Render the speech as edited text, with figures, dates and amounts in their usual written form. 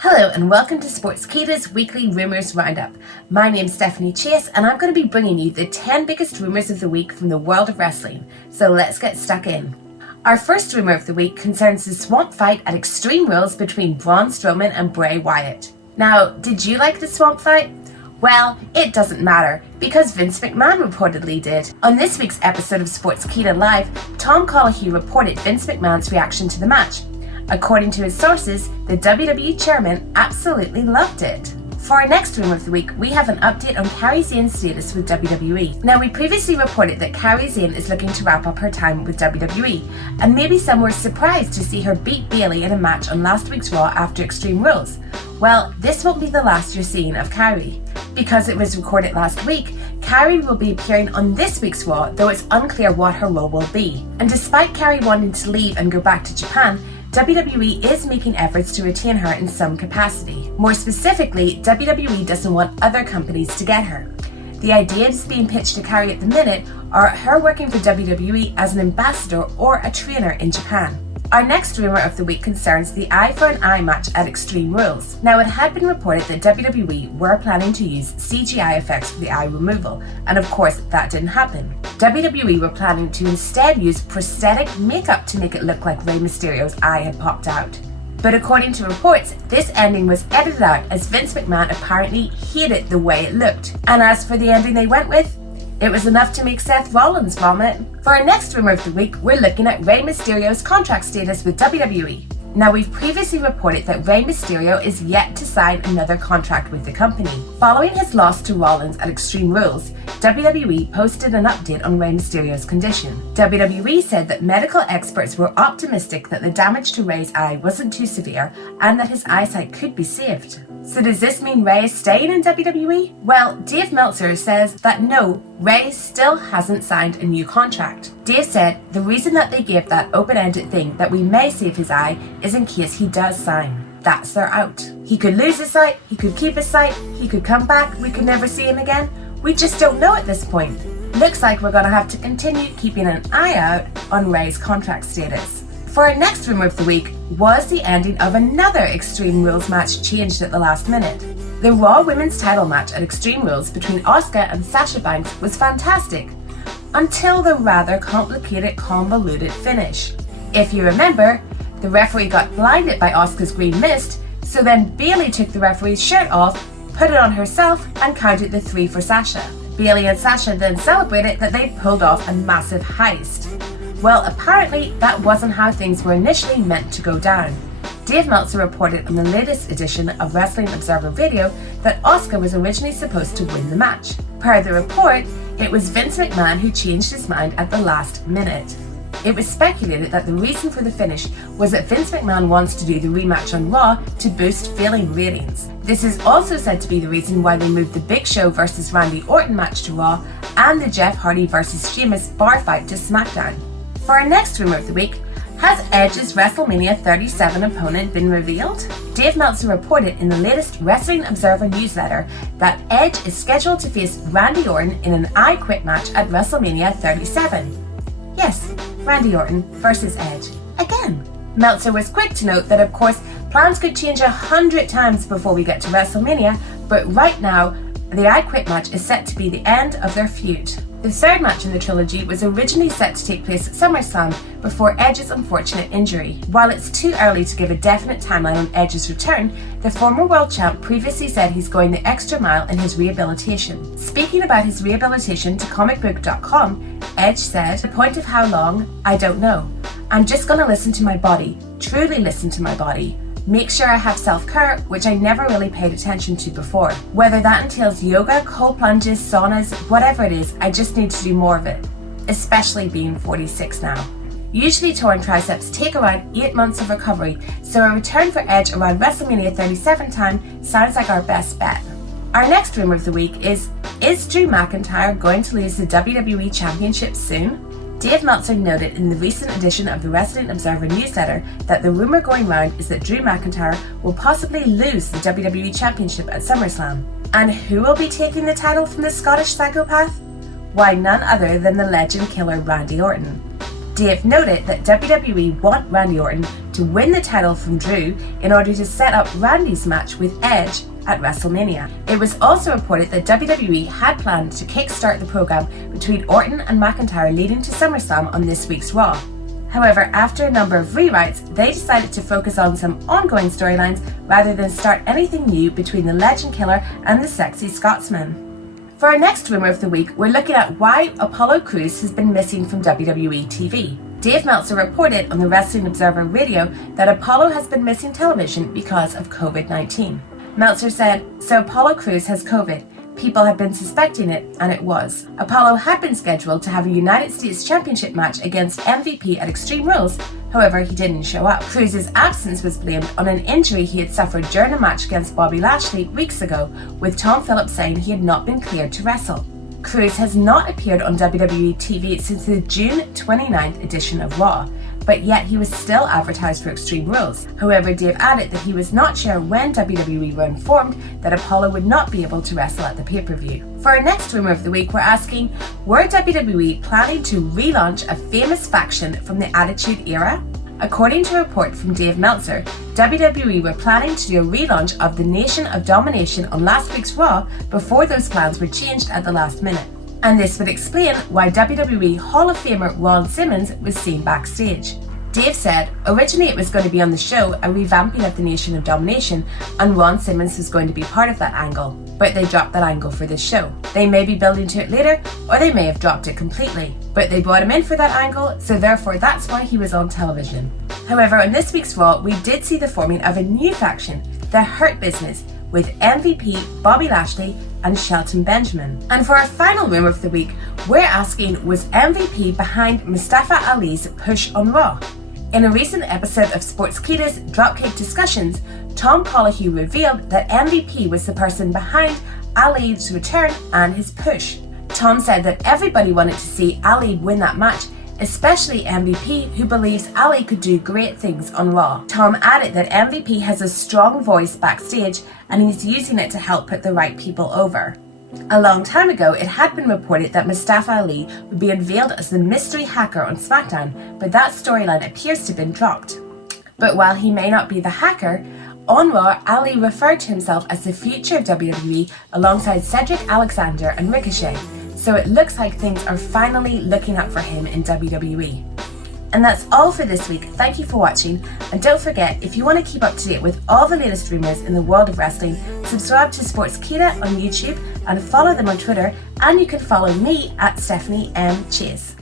Hello and welcome to Sportskeeda's weekly Rumors Roundup. My name's Stephanie Chase and I'm going to be bringing you the 10 biggest rumours of the week from the world of wrestling. So let's get stuck in. Our first rumour of the week concerns the swamp fight at Extreme Rules between Braun Strowman and Bray Wyatt. Now, did you like the swamp fight? Well, it doesn't matter, because Vince McMahon reportedly did. On this week's episode of Sportskeeda Live, Tom Collahue reported Vince McMahon's reaction to the match. According to his sources, the WWE chairman absolutely loved it. For our next rumor of the week, we have an update on Carrie Zane's status with WWE. Now, we previously reported that Carrie Zane is looking to wrap up her time with WWE, and maybe some were surprised to see her beat Bayley in a match on last week's Raw after Extreme Rules. Well, this won't be the last you're seeing of Carrie. Because it was recorded last week, Carrie will be appearing on this week's Raw, though it's unclear what her role will be. And despite Carrie wanting to leave and go back to Japan, WWE is making efforts to retain her in some capacity. More specifically, WWE doesn't want other companies to get her. The ideas being pitched to Carrie at the minute are her working for WWE as an ambassador or a trainer in Japan. Our next rumour of the week concerns the Eye for an Eye match at Extreme Rules. Now, it had been reported that WWE were planning to use CGI effects for the eye removal, and of course that didn't happen. WWE were planning to instead use prosthetic makeup to make it look like Rey Mysterio's eye had popped out. But according to reports, this ending was edited out as Vince McMahon apparently hated the way it looked. And as for the ending they went with, it was enough to make Seth Rollins vomit. For our next rumour of the week, we're looking at Rey Mysterio's contract status with WWE. Now, we've previously reported that Rey Mysterio is yet to sign another contract with the company. Following his loss to Rollins at Extreme Rules, WWE posted an update on Rey Mysterio's condition. WWE said that medical experts were optimistic that the damage to Rey's eye wasn't too severe and that his eyesight could be saved. So does this mean Rey is staying in WWE? Well, Dave Meltzer says that no, Rey still hasn't signed a new contract. Dave said the reason that they gave that open-ended thing that we may save his eye is in case he does sign. That's their out. He could lose his sight, he could keep his sight, he could come back, we could never see him again. We just don't know at this point. Looks like we're gonna have to continue keeping an eye out on Rey's contract status. For our next rumour of the week was the ending of another Extreme Rules match changed at the last minute. The Raw Women's title match at Extreme Rules between Asuka and Sasha Banks was fantastic, until the rather complicated, convoluted finish. If you remember, the referee got blinded by Asuka's green mist, so then Bayley took the referee's shirt off, put it on herself, and counted the 3 for Sasha. Bayley and Sasha then celebrated that they pulled off a massive heist. Well, apparently that wasn't how things were initially meant to go down. Dave Meltzer reported on the latest edition of Wrestling Observer Video that Asuka was originally supposed to win the match. Per the report, it was Vince McMahon who changed his mind at the last minute. It was speculated that the reason for the finish was that Vince McMahon wants to do the rematch on Raw to boost failing ratings. This is also said to be the reason why they moved the Big Show vs Randy Orton match to Raw and the Jeff Hardy vs Sheamus bar fight to SmackDown. For our next rumour of the week, has Edge's WrestleMania 37 opponent been revealed? Dave Meltzer reported in the latest Wrestling Observer newsletter that Edge is scheduled to face Randy Orton in an I Quit match at WrestleMania 37. Yes, Randy Orton versus Edge again. Meltzer was quick to note that, of course, plans could change 100 times before we get to WrestleMania, but right now, the I Quit match is set to be the end of their feud. The third match in the trilogy was originally set to take place at SummerSlam before Edge's unfortunate injury. While it's too early to give a definite timeline on Edge's return, the former world champ previously said he's going the extra mile in his rehabilitation. Speaking about his rehabilitation to comicbook.com, Edge said, "The point of how long, I don't know. I'm just gonna listen to my body, truly listen to my body. Make sure I have self-care, which I never really paid attention to before. Whether that entails yoga, cold plunges, saunas, whatever it is, I just need to do more of it, especially being 46 now." Usually torn triceps take around 8 months of recovery, so a return for Edge around WrestleMania 37 time sounds like our best bet. Our next rumour of the week is Drew McIntyre going to lose the WWE Championship soon? Dave Meltzer noted in the recent edition of the Wrestling Observer newsletter that the rumour going round is that Drew McIntyre will possibly lose the WWE Championship at SummerSlam. And who will be taking the title from the Scottish psychopath? Why, none other than the legend killer Randy Orton. Dave noted that WWE want Randy Orton to win the title from Drew in order to set up Randy's match with Edge at WrestleMania. It was also reported that WWE had planned to kickstart the program between Orton and McIntyre leading to SummerSlam on this week's Raw. However, after a number of rewrites, they decided to focus on some ongoing storylines rather than start anything new between the Legend Killer and the Sexy Scotsman. For our next rumour of the week, we're looking at why Apollo Crews has been missing from WWE TV. Dave Meltzer reported on the Wrestling Observer Radio that Apollo has been missing television because of COVID-19. Meltzer said, "So Apollo Crews has COVID. People have been suspecting it, and it was." Apollo had been scheduled to have a United States Championship match against MVP at Extreme Rules, however he didn't show up. Crews' absence was blamed on an injury he had suffered during a match against Bobby Lashley weeks ago, with Tom Phillips saying he had not been cleared to wrestle. Crews has not appeared on WWE TV since the June 29th edition of Raw, but yet he was still advertised for Extreme Rules. However, Dave added that he was not sure when WWE were informed that Apollo would not be able to wrestle at the pay-per-view. For our next rumour of the week, we're asking, were WWE planning to relaunch a famous faction from the Attitude Era? According to a report from Dave Meltzer, WWE were planning to do a relaunch of the Nation of Domination on last week's Raw before those plans were changed at the last minute. And this would explain why WWE Hall of Famer Ron Simmons was seen backstage. Dave said, originally it was going to be on the show a revamping of the Nation of Domination, and Ron Simmons was going to be part of that angle, but they dropped that angle for this show. They may be building to it later, or they may have dropped it completely, but they brought him in for that angle, so therefore that's why he was on television. However, on this week's Raw, we did see the forming of a new faction, the Hurt Business, with MVP, Bobby Lashley, and Shelton Benjamin. And for our final rumour of the week, we're asking, was MVP behind Mustafa Ali's push on Raw? In a recent episode of Sportskeeda's Dropkick Discussions, Tom Colohue revealed that MVP was the person behind Ali's return and his push. Tom said that everybody wanted to see Ali win that match, especially MVP, who believes Ali could do great things on Raw. Tom added that MVP has a strong voice backstage and he's using it to help put the right people over. A long time ago, it had been reported that Mustafa Ali would be unveiled as the mystery hacker on SmackDown, but that storyline appears to have been dropped. But while he may not be the hacker, on Raw, Ali referred to himself as the future of WWE alongside Cedric Alexander and Ricochet, so it looks like things are finally looking up for him in WWE. And that's all for this week. Thank you for watching, and don't forget, if you want to keep up to date with all the latest rumours in the world of wrestling, subscribe to Sportskeeda on YouTube and follow them on Twitter, and you can follow me at Stephanie M. Chase.